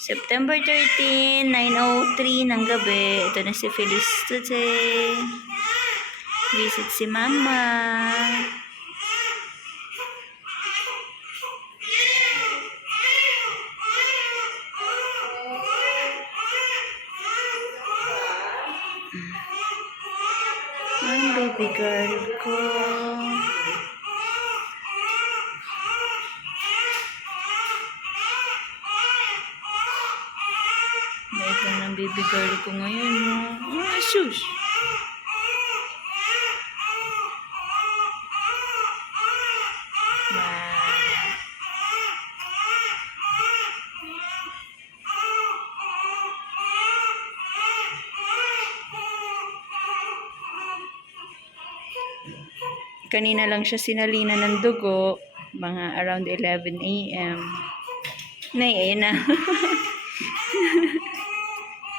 September 13, 9:03 ng gabi. Ito na si Feliz today. Visit si Mama. Ang baby girl ko. Bait lang ng baby girl ko ngayon, no? Ah, shush! Kanina lang siya sinalina ng dugo, mga around 11 a.m. Nay, ayun na.